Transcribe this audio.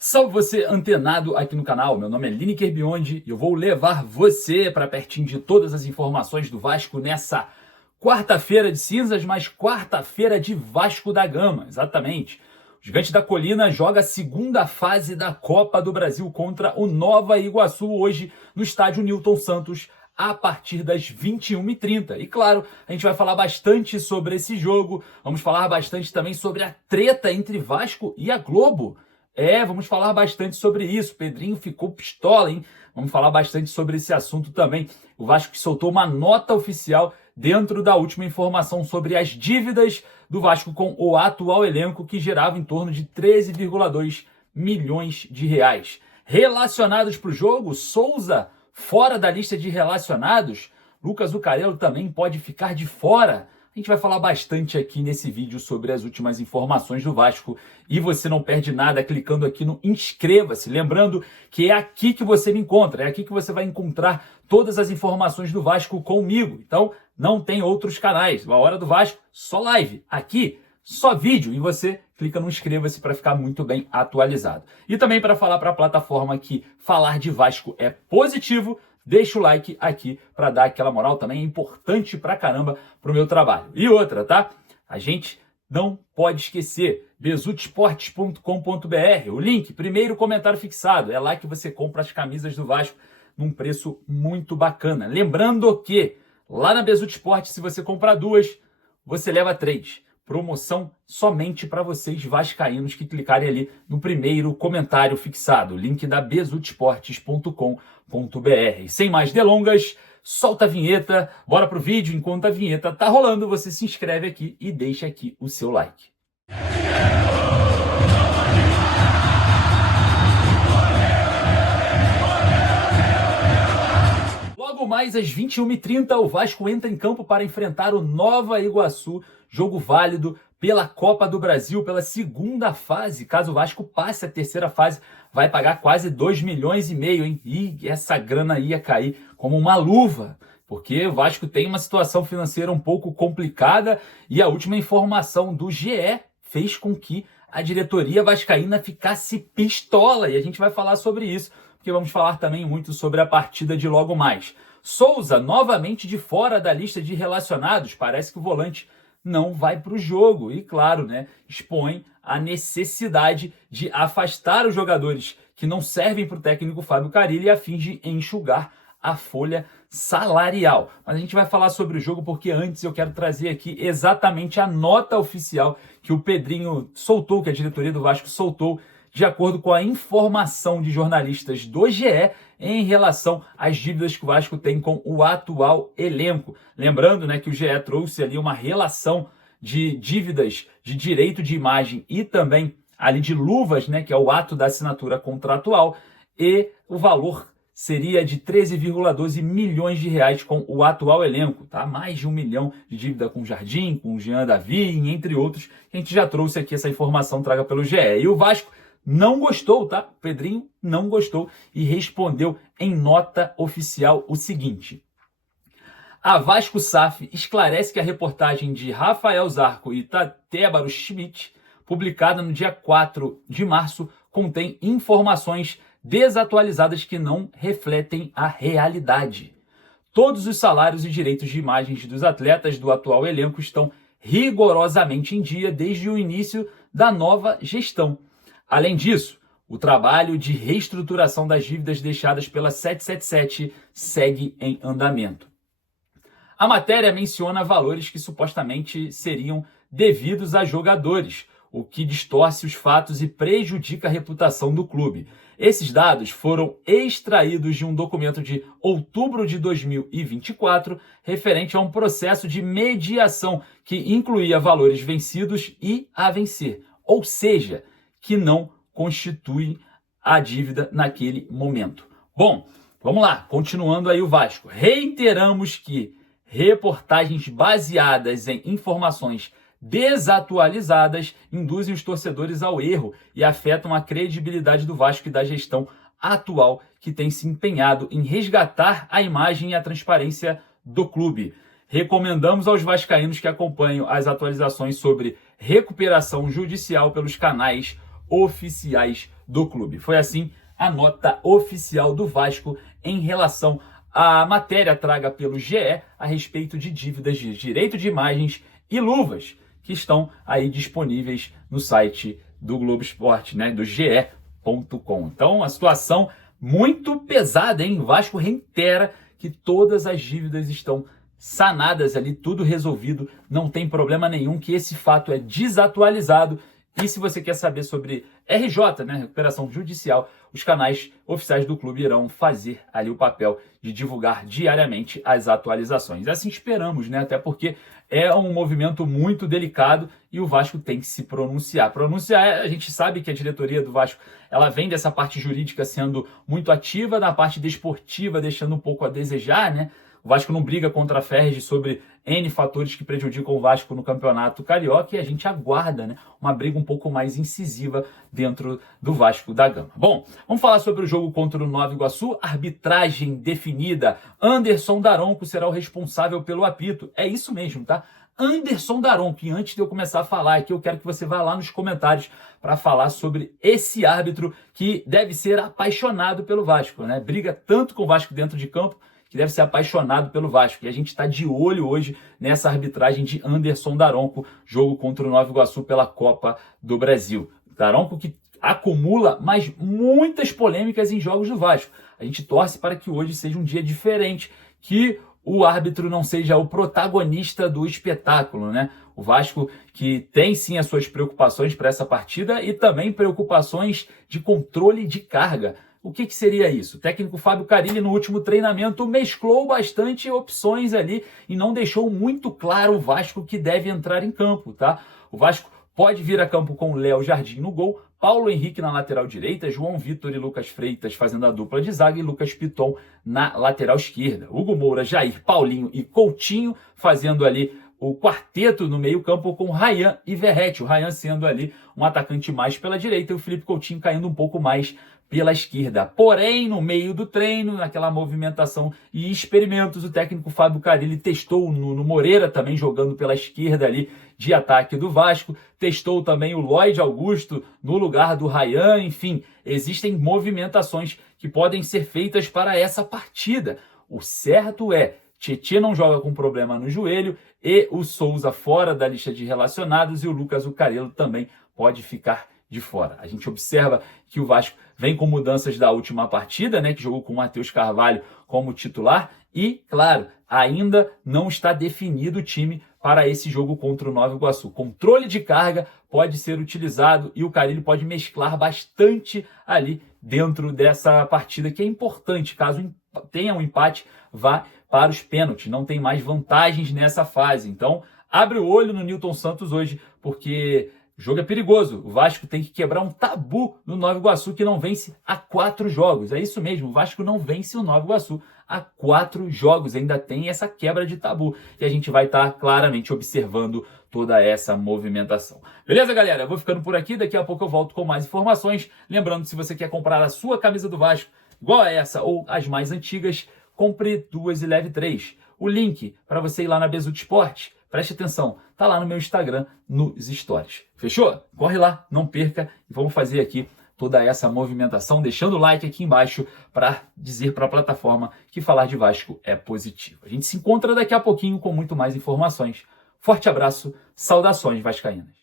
Salve você antenado aqui no canal, meu nome é Lineker Biondi e eu vou levar você para pertinho de todas as informações do Vasco nessa quarta-feira de cinzas, mas quarta-feira de Vasco da Gama, exatamente. O Gigante da Colina joga a segunda fase da Copa do Brasil contra o Nova Iguaçu hoje no estádio Newton Santos, a partir das 21h30. E claro, a gente vai falar bastante sobre esse jogo, vamos falar bastante também sobre a treta entre Vasco e a Globo. Vamos falar bastante sobre isso. Pedrinho ficou pistola, hein? Vamos falar bastante sobre esse assunto também. O Vasco soltou uma nota oficial dentro da última informação sobre as dívidas do Vasco com o atual elenco, que gerava em torno de 13,2 milhões de reais. Relacionados para o jogo, Souza fora da lista de relacionados. Lucas Zucarello também pode ficar de fora. A gente vai falar bastante aqui nesse vídeo sobre as últimas informações do Vasco e você não perde nada clicando aqui no inscreva-se. Lembrando que é aqui que você me encontra, é aqui que você vai encontrar todas as informações do Vasco comigo. Então não tem outros canais. A Hora do Vasco, só live. Aqui, só vídeo. E você clica no inscreva-se para ficar muito bem atualizado. E também para falar para a plataforma que falar de Vasco é positivo, deixa o like aqui para dar aquela moral, também é importante pra caramba pro meu trabalho. E outra, tá? A gente não pode esquecer, besutesportes.com.br, o link, primeiro comentário fixado, é lá que você compra as camisas do Vasco num preço muito bacana. Lembrando que lá na Besutte Esportes, se você comprar duas, você leva 3. Promoção somente para vocês vascaínos que clicarem ali no primeiro comentário fixado, link da besutesportes.com.br. Sem mais delongas, solta a vinheta, bora pro vídeo. Enquanto a vinheta tá rolando, você se inscreve aqui e deixa aqui o seu like. Logo mais às 21h30, o Vasco entra em campo para enfrentar o Nova Iguaçu, jogo válido pela Copa do Brasil, pela segunda fase. Caso o Vasco passe a terceira fase, vai pagar quase 2,5 milhões, hein? E essa grana ia cair como uma luva, porque o Vasco tem uma situação financeira um pouco complicada e a última informação do GE fez com que a diretoria vascaína ficasse pistola. E a gente vai falar sobre isso, porque vamos falar também muito sobre a partida de logo mais. Souza, novamente de fora da lista de relacionados, parece que o volante não vai para o jogo. E claro, né, expõe a necessidade de afastar os jogadores que não servem para o técnico Fábio Carille a fim de enxugar a folha salarial. Mas a gente vai falar sobre o jogo porque antes eu quero trazer aqui exatamente a nota oficial que o Pedrinho soltou, que a diretoria do Vasco soltou, de acordo com a informação de jornalistas do GE em relação às dívidas que o Vasco tem com o atual elenco. Lembrando, né, que o GE trouxe ali uma relação de dívidas de direito de imagem e também ali de luvas, né, que é o ato da assinatura contratual, e o valor seria de 13,12 milhões de reais com o atual elenco, tá? Mais de 1 milhão de dívida com o Jardim, com o Jean Davi, entre outros. A gente já trouxe aqui essa informação traga pelo GE. E o Vasco não gostou, tá? O Pedrinho não gostou e respondeu em nota oficial o seguinte: a Vasco SAF esclarece que a reportagem de Rafael Zarco e Tátébaro Schmidt, publicada no dia 4 de março, contém informações desatualizadas que não refletem a realidade. Todos os salários e direitos de imagens dos atletas do atual elenco estão rigorosamente em dia desde o início da nova gestão. Além disso, o trabalho de reestruturação das dívidas deixadas pela 777 segue em andamento. A matéria menciona valores que supostamente seriam devidos a jogadores, o que distorce os fatos e prejudica a reputação do clube. Esses dados foram extraídos de um documento de outubro de 2024, referente a um processo de mediação que incluía valores vencidos e a vencer, ou seja, que não constitui a dívida naquele momento. Bom, vamos lá, continuando aí o Vasco. Reiteramos que reportagens baseadas em informações desatualizadas induzem os torcedores ao erro e afetam a credibilidade do Vasco e da gestão atual, que tem se empenhado em resgatar a imagem e a transparência do clube. Recomendamos aos vascaínos que acompanham as atualizações sobre recuperação judicial pelos canais oficiais do clube. Foi assim a nota oficial do Vasco em relação à matéria traga pelo GE a respeito de dívidas de direito de imagens e luvas que estão aí disponíveis no site do Globo Esporte, né, do ge.com. Então, a situação muito pesada, hein? O Vasco reitera que todas as dívidas estão sanadas ali, tudo resolvido, não tem problema nenhum, que esse fato é desatualizado. E se você quer saber sobre RJ, né, recuperação judicial, os canais oficiais do clube irão fazer ali o papel de divulgar diariamente as atualizações. Assim esperamos, né, até porque é um movimento muito delicado e o Vasco tem que se pronunciar. Pronunciar, a gente sabe que a diretoria do Vasco, ela vem dessa parte jurídica sendo muito ativa, na parte desportiva deixando um pouco a desejar, né? O Vasco não briga contra a Ferres sobre N fatores que prejudicam o Vasco no Campeonato Carioca e a gente aguarda, né, uma briga um pouco mais incisiva dentro do Vasco da Gama. Bom, vamos falar sobre o jogo contra o Nova Iguaçu. Arbitragem definida. Anderson Daronco será o responsável pelo apito. É isso mesmo, tá? Anderson Daronco. E antes de eu começar a falar aqui, eu quero que você vá lá nos comentários para falar sobre esse árbitro que deve ser apaixonado pelo Vasco, né? Briga tanto com o Vasco dentro de campo, que deve ser apaixonado pelo Vasco. E a gente está de olho hoje nessa arbitragem de Anderson Daronco, jogo contra o Nova Iguaçu pela Copa do Brasil. Daronco que acumula mais muitas polêmicas em jogos do Vasco. A gente torce para que hoje seja um dia diferente, que o árbitro não seja o protagonista do espetáculo, né? O Vasco que tem sim as suas preocupações para essa partida e também preocupações de controle de carga. O que seria isso? O técnico Fábio Carilli, no último treinamento, mesclou bastante opções ali e não deixou muito claro o Vasco que deve entrar em campo, tá? O Vasco pode vir a campo com Léo Jardim no gol, Paulo Henrique na lateral direita, João Vitor e Lucas Freitas fazendo a dupla de zaga e Lucas Piton na lateral esquerda. Hugo Moura, Jair, Paulinho e Coutinho fazendo ali o quarteto no meio-campo com Ryan e Verratti. O Ryan sendo ali um atacante mais pela direita e o Felipe Coutinho caindo um pouco mais pela esquerda. Porém, no meio do treino, naquela movimentação e experimentos, o técnico Fábio Carilli testou no Moreira também jogando pela esquerda ali de ataque do Vasco, testou também o Lloyd Augusto no lugar do Ryan, enfim, existem movimentações que podem ser feitas para essa partida. O certo é, Tietê não joga com problema no joelho e o Souza fora da lista de relacionados e o Lucas Zuccarello também pode ficar de fora. A gente observa que o Vasco vem com mudanças da última partida, né, que jogou com o Matheus Carvalho como titular e, claro, ainda não está definido o time para esse jogo contra o Nova Iguaçu. Controle de carga pode ser utilizado e o Carilli pode mesclar bastante ali dentro dessa partida, que é importante. Caso tenha um empate, vá para os pênaltis. Não tem mais vantagens nessa fase. Então, abre o olho no Nilton Santos hoje, porque o jogo é perigoso. O Vasco tem que quebrar um tabu no Nova Iguaçu, que não vence há 4 jogos. É isso mesmo, o Vasco não vence o Nova Iguaçu há 4 jogos. Ainda tem essa quebra de tabu. E a gente vai estar claramente observando toda essa movimentação. Beleza, galera? Eu vou ficando por aqui. Daqui a pouco eu volto com mais informações. Lembrando, se você quer comprar a sua camisa do Vasco, igual a essa ou as mais antigas, compre 2 e leve 3. O link para você ir lá na Bezutti Esporte, preste atenção, tá lá no meu Instagram, nos stories. Fechou? Corre lá, não perca e vamos fazer aqui toda essa movimentação, deixando o like aqui embaixo para dizer para a plataforma que falar de Vasco é positivo. A gente se encontra daqui a pouquinho com muito mais informações. Forte abraço, saudações vascaínas.